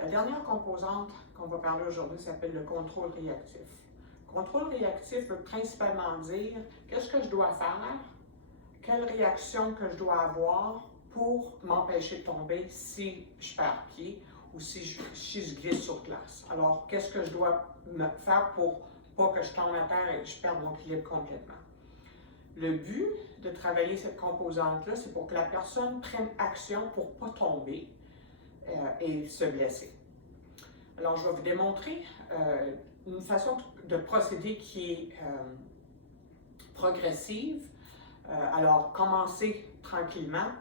La dernière composante qu'on va parler aujourd'hui s'appelle le contrôle réactif. Le contrôle réactif veut principalement dire qu'est-ce que je dois faire, quelle réaction que je dois avoir pour m'empêcher de tomber si je perds pied ou si je glisse sur glace. Alors, qu'est-ce que je dois faire pour pas que je tombe à terre et que je perde mon équilibre complètement? Le but de travailler cette composante-là, c'est pour que la personne prenne action pour ne pas tomber et se blesser. Alors, je vais vous démontrer une façon de procéder qui est progressive. Alors, commencer tranquillement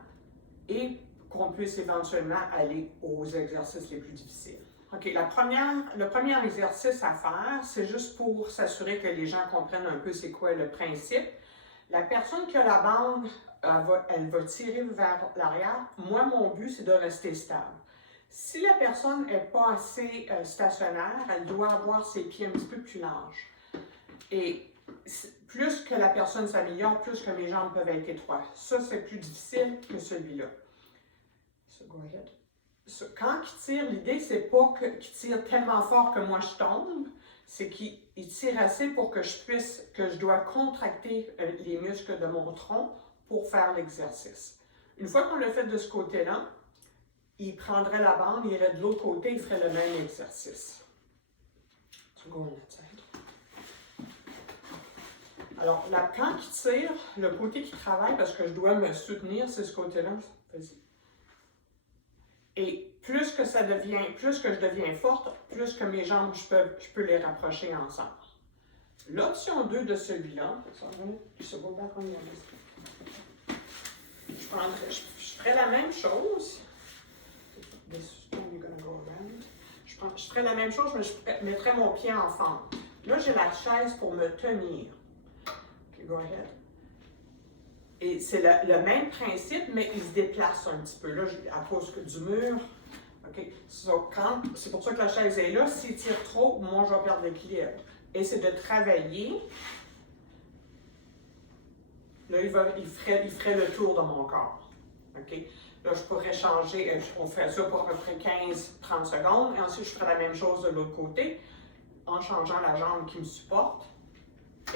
et qu'on puisse éventuellement aller aux exercices les plus difficiles. OK, le premier exercice à faire, c'est juste pour s'assurer que les gens comprennent un peu c'est quoi le principe. La personne qui a la bande, elle va tirer vers l'arrière. Moi, mon but, c'est de rester stable. Si la personne n'est pas assez stationnaire, elle doit avoir ses pieds un petit peu plus larges. Et plus que la personne s'améliore, plus que mes jambes peuvent être étroites. Ça, c'est plus difficile que celui-là. So, go ahead. So, quand il tire, l'idée, c'est pas qu'il tire tellement fort que moi je tombe, c'est qu'il tire assez pour que je dois contracter les muscles de mon tronc pour faire l'exercice. Une fois qu'on l'a fait de ce côté-là, il prendrait la bande, il irait de l'autre côté, il ferait le même exercice. So, go on that side. Alors, là, quand il tire, le côté qui travaille, parce que je dois me soutenir, c'est ce côté-là. Vas-y. Et plus que je deviens forte, plus que mes jambes, je peux les rapprocher ensemble. L'option 2 de celui-là, je ferai la même chose. Je ferai la même chose, mais je mettrai mon pied en fente. Là, j'ai la chaise pour me tenir. Okay, go ahead. Et c'est le même principe, mais il se déplace un petit peu. Là, à cause du mur. Okay. So, c'est pour ça que la chaise est là. S'il tire trop, moi, je vais perdre l'équilibre. Et c'est de travailler. Là, il ferait le tour de mon corps. Okay. Là, je pourrais changer. On ferait ça pour à peu près 15-30 secondes. Et ensuite, je ferai la même chose de l'autre côté en changeant la jambe qui me supporte.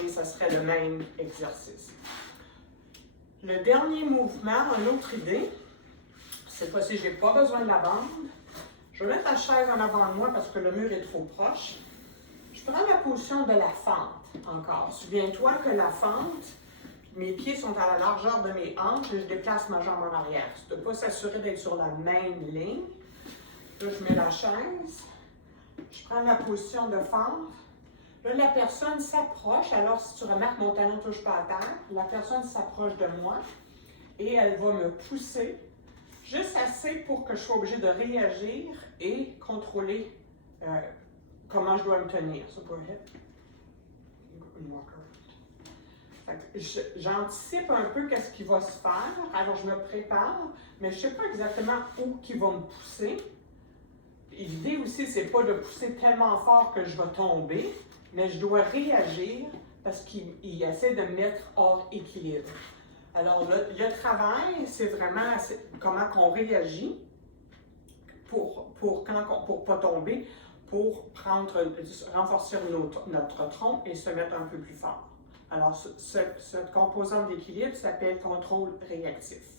Et ça serait le même exercice. Le dernier mouvement, une autre idée, cette fois-ci, je n'ai pas besoin de la bande. Je vais mettre la chaise en avant de moi parce que le mur est trop proche. Je prends la position de la fente encore. Souviens-toi que la fente, mes pieds sont à la largeur de mes hanches et je déplace ma jambe en arrière. C'est de ne pas s'assurer d'être sur la même ligne. Là, je mets la chaise. Je prends la position de fente. Là, la personne s'approche. Alors, si tu remarques, mon talon ne touche pas à terre. La personne s'approche de moi et elle va me pousser juste assez pour que je sois obligée de réagir et contrôler comment je dois me tenir. So, go ahead. J'anticipe un peu qu'est-ce qui va se faire. Alors, je me prépare, mais je ne sais pas exactement où il va me pousser. L'idée aussi, c'est pas de pousser tellement fort que je vais tomber, mais je dois réagir parce qu'il essaie de me mettre hors équilibre. Alors, le travail, c'est vraiment comment on réagit pour ne pas tomber, pour renforcer notre tronc et se mettre un peu plus fort. Alors, cette composante d'équilibre s'appelle contrôle réactif.